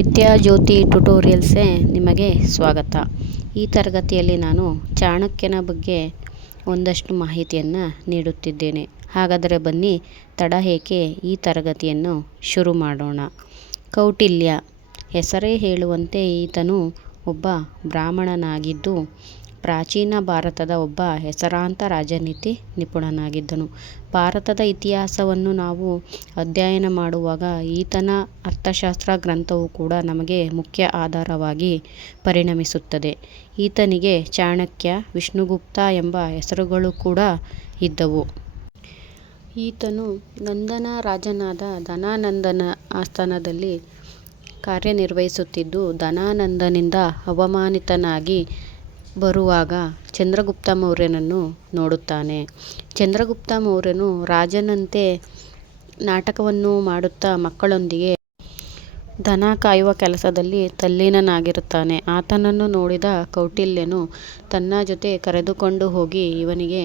ವಿದ್ಯಾಜ್ಯೋತಿ ಟ್ಯುಟೋರಿಯಲ್ಸ್ಗೆ ನಿಮಗೆ ಸ್ವಾಗತ. ಈ ತರಗತಿಯಲ್ಲಿ ನಾನು ಚಾಣಕ್ಯನ ಬಗ್ಗೆ ಒಂದಷ್ಟು ಮಾಹಿತಿಯನ್ನು ನೀಡುತ್ತಿದ್ದೇನೆ. ಹಾಗಾದರೆ ಬನ್ನಿ ತಡ ಏಕೆ ಈ ತರಗತಿಯನ್ನು ಶುರು ಮಾಡೋಣ. ಕೌಟಿಲ್ಯ ಹೆಸರೇ ಹೇಳುವಂತೆ ಈತನು ಒಬ್ಬ ಬ್ರಾಹ್ಮಣನಾಗಿದ್ದು ಪ್ರಾಚೀನ ಭಾರತದ ಒಬ್ಬ ಹೆಸರಾಂತ ರಾಜನೀತಿ ನಿಪುಣನಾಗಿದ್ದನು. ಭಾರತದ ಇತಿಹಾಸವನ್ನು ನಾವು ಅಧ್ಯಯನ ಮಾಡುವಾಗ ಈತನ ಅರ್ಥಶಾಸ್ತ್ರ ಗ್ರಂಥವು ಕೂಡ ನಮಗೆ ಮುಖ್ಯ ಆಧಾರವಾಗಿ ಪರಿಣಮಿಸುತ್ತದೆ. ಈತನಿಗೆ ಚಾಣಕ್ಯ, ವಿಷ್ಣುಗುಪ್ತ ಎಂಬ ಹೆಸರುಗಳು ಕೂಡ ಇದ್ದವು. ಈತನು ನಂದನ ರಾಜನಾದ ಧನಾನಂದನ ಆಸ್ಥಾನದಲ್ಲಿ ಕಾರ್ಯನಿರ್ವಹಿಸುತ್ತಿದ್ದು, ಧನಾನಂದನಿಂದ ಅವಮಾನಿತನಾಗಿ ಬರುವಾಗ ಚಂದ್ರಗುಪ್ತ ಮೌರ್ಯನನ್ನು ನೋಡುತ್ತಾನೆ. ಚಂದ್ರಗುಪ್ತ ಮೌರ್ಯನು ರಾಜನಂತೆ ನಾಟಕವನ್ನು ಮಾಡುತ್ತಾ ಮಕ್ಕಳೊಂದಿಗೆ ದನ ಕಾಯುವ ಕೆಲಸದಲ್ಲಿ ತಲ್ಲೀನನಾಗಿರುತ್ತಾನೆ. ಆತನನ್ನು ನೋಡಿದ ಕೌಟಿಲ್ಯನು ತನ್ನ ಜೊತೆ ಕರೆದುಕೊಂಡು ಹೋಗಿ ಇವನಿಗೆ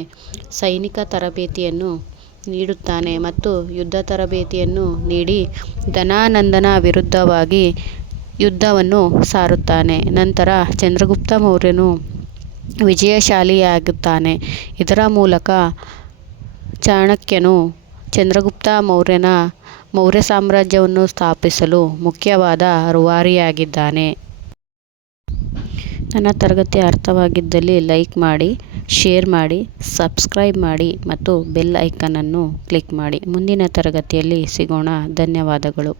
ಸೈನಿಕ ತರಬೇತಿಯನ್ನು ನೀಡುತ್ತಾನೆ ಮತ್ತು ಯುದ್ಧ ತರಬೇತಿಯನ್ನು ನೀಡಿ ಧನಾನಂದನ ವಿರುದ್ಧವಾಗಿ ಯುದ್ಧವನ್ನು ಸಾರುತ್ತಾನೆ. ನಂತರ ಚಂದ್ರಗುಪ್ತ ಮೌರ್ಯನು ವಿಜಯಶಾಲಿಯಾಗುತ್ತಾನೆ. ಇದರ ಮೂಲಕ ಚಾಣಕ್ಯನು ಚಂದ್ರಗುಪ್ತ ಮೌರ್ಯನ ಮೌರ್ಯ ಸಾಮ್ರಾಜ್ಯವನ್ನು ಸ್ಥಾಪಿಸಲು ಮುಖ್ಯವಾದ ರೂವಾರಿಯಾಗಿದ್ದಾನೆ. ನನ್ನ ತರಗತಿ ಅರ್ಥವಾಗಿದ್ದಲ್ಲಿ ಲೈಕ್ ಮಾಡಿ, ಶೇರ್ ಮಾಡಿ, ಸಬ್ಸ್ಕ್ರೈಬ್ ಮಾಡಿ ಮತ್ತು ಬೆಲ್ ಐಕಾನ್ ಅನ್ನು ಕ್ಲಿಕ್ ಮಾಡಿ. ಮುಂದಿನ ತರಗತಿಯಲ್ಲಿ ಸಿಗೋಣ. ಧನ್ಯವಾದಗಳು.